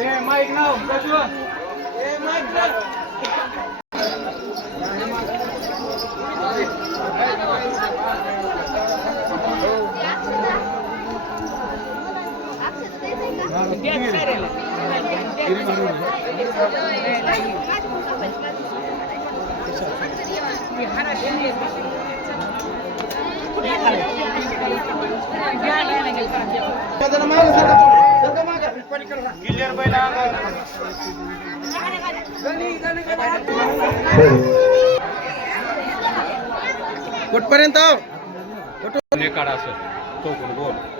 Hey, Mike, now, that's one. Hey, Mike, now. कुठपर्यंत? काढा असं. तो कोण? गोल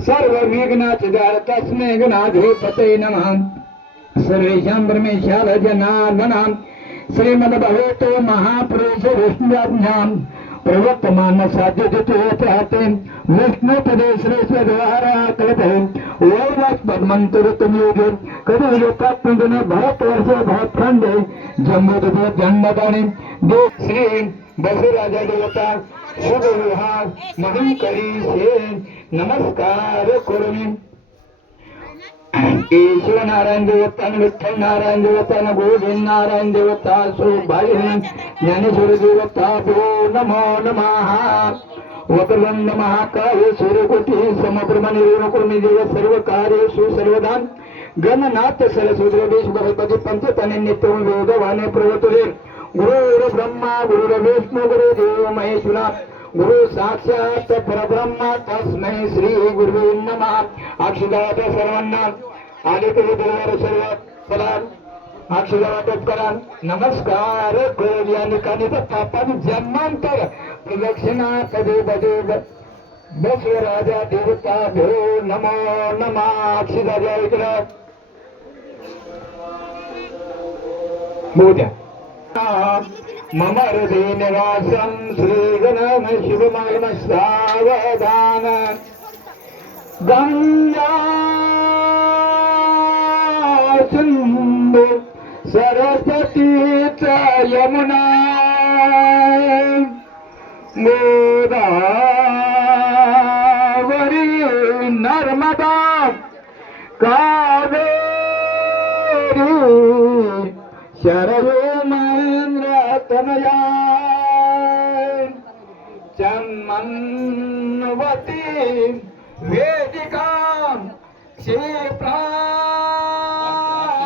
सर्व विघ्नाच दार तस्मै नम। नमः सर्वेषां परमेशाल जनार्दनां श्रीमद्भवेतो महापुरुष विष्णुज्ञान प्रवर्तमान साध्य देते विष्णुपदे श्रेष्ठद्वारा कल्पे वैवस्पद्मन्तरुतमयोगे कवियुक्तात्मजन भरतवर्ष भरतखण्डे जम्बूदे जन्मदाने। दे श्री बसुराजा देवता शुभ विहार महंकरी से नमस्कार करुमी ईश्वर नारायण देवता विठ्ठल नारायण देवता गोविंद नारायण देवता सुभाई ज्ञानेश्वर देवता भो नमो नमः वक्रवंद महाकाय सूर्यकोटी समप्रमाणे निर्वकुर्मी देव सर्व कार्य सुसर्वदान गणनाथ सरस्वती विश्वपती पंचतने नित्य वेगवाने प्रवर्तते गुरु ब्रह्मा गुरु विष्णू गुरु देव महेश्वरा गुरु साक्षात परब्रह्म तस्मै श्री गुरु नमः. अक्षदात सर्वांना. आले तरी देवावर सर्व सलाम अक्षदात करा नमस्कार. करू या निकाली आपण जन्मांतर. प्रदक्षिणा कधी बजे बसव राजा देवता भो नमो नमा. अक्षदा इकडं. होऊ द्या मम हृदय निवासं श्रीगणम शिवमायम सावधान गंगा सिंधु सरस्वती च यमुना।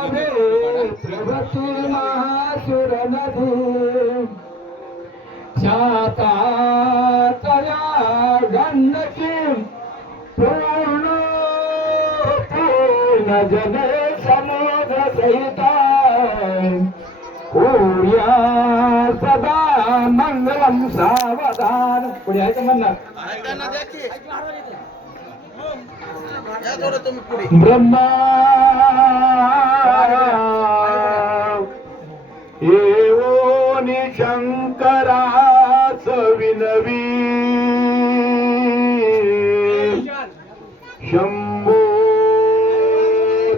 क्षिप्रावे प्रभृति महासुर नदी शातातया गण्डकी पूर्ण पूर्ण जने समुद्र सहिता कुर्या सदा मंगलम सावधान. पुढे आहे का. म्हणणार ब्रह्मा येवोनि शंकरा विनवी. शंभो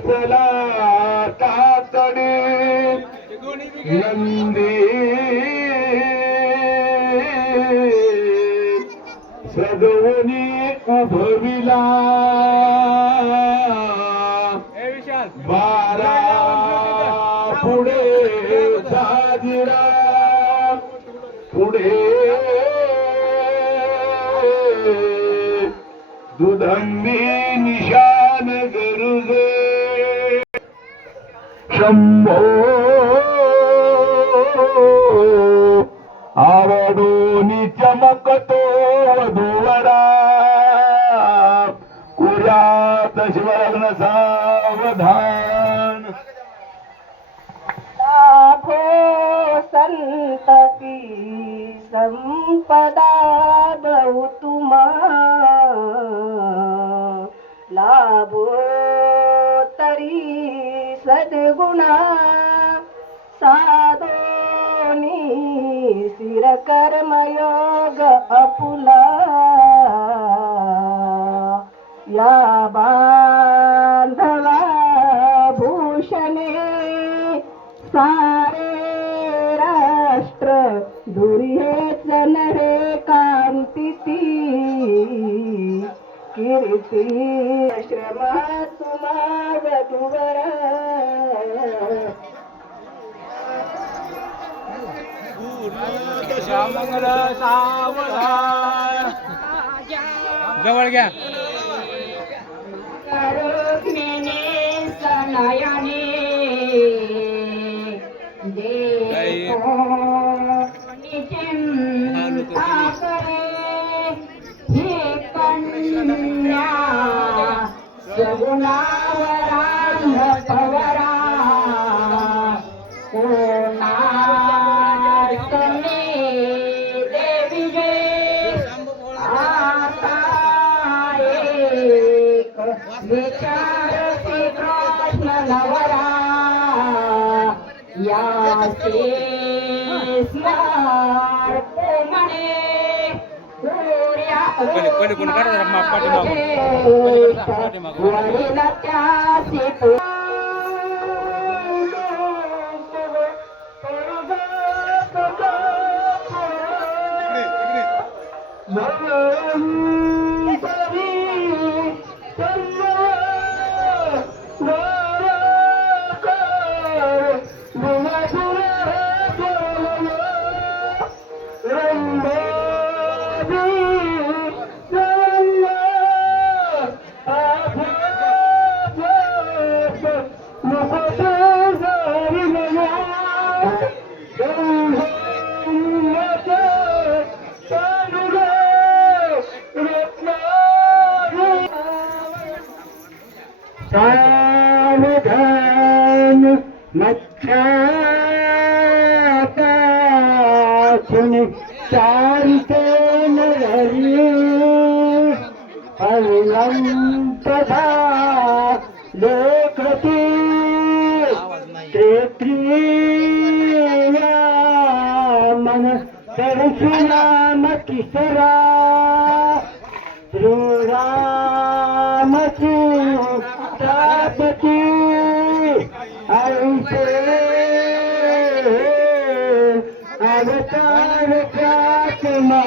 चला तातडे पुढे साजिरा पुढे दुधंबी निशान गरुजे शंभो आव वडूनी चमकतो संतती संपदा बहुतुमा लाभो तरी सद्गुणा. साधोनी स्थिर कर्मयोग अपुला. या बा राष्ट्र दुर्हेच नरे कांतिती कीर्ती श्रमा तुम्हा जवळ घ्या. ఉన్నాయి Mm-hmm. मच्छासून चारिते नगरी. अविलंबधा लेखती क्षेत्रिया मन परशुराम किसरा श्रीरामची तापती.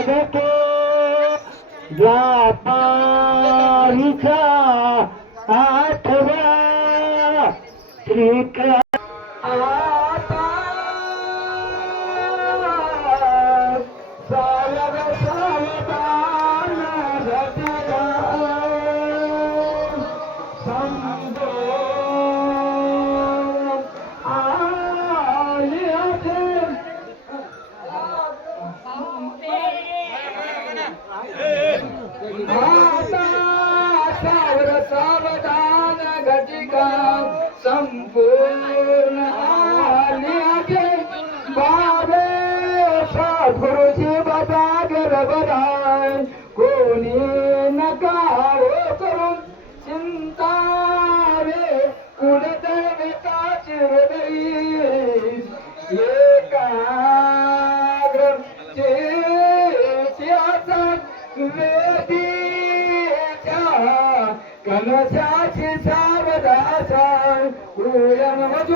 त्यात व्यापारिका आठवा श्रीकृष्ण सावधान घटिका संपूर्ण आलियाते बाबे सद्गुरुजी बता गरबराय कोणी नकारो करून चिंता रे कुलदैवताची हृदयी एकाग्र चेत्याचा كما ساعة سابد أسان ويا مغدو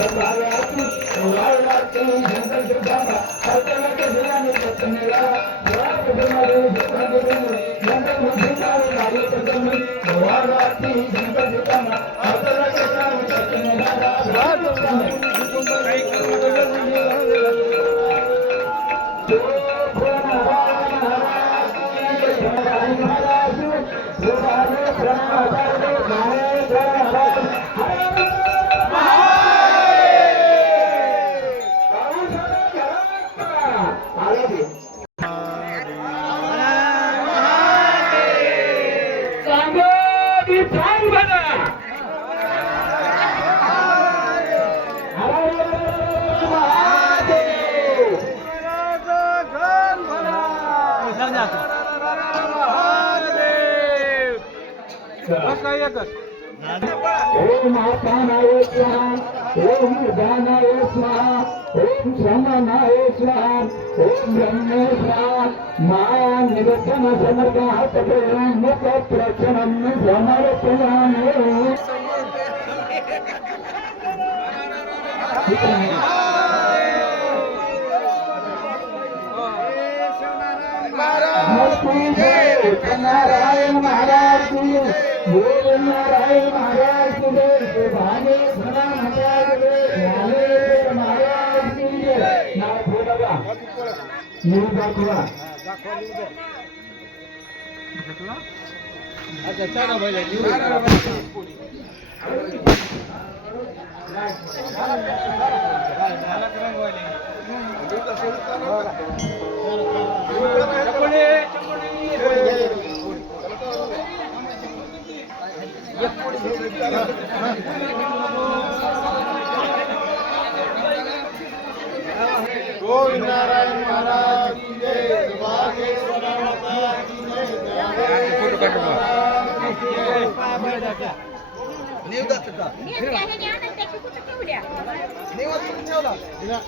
Thank you. मधुरे ओम आत्मानाय स्वाहा ओम निर्धानाय स्वाहा ओम श्रमणाय स्वाहा ओम ब्रह्मे स्वाहा माया निरसन समर्थ हस्तके मुख प्रचनम नारायण महाराज की भाने सदा महाराज की महाराज की नाव बोला बा. न्यूज दाखवा. अच्छा चला पहिले गोविंदनारायण महाराज की ini udah cerita. ini kayaknya anak udah. ini.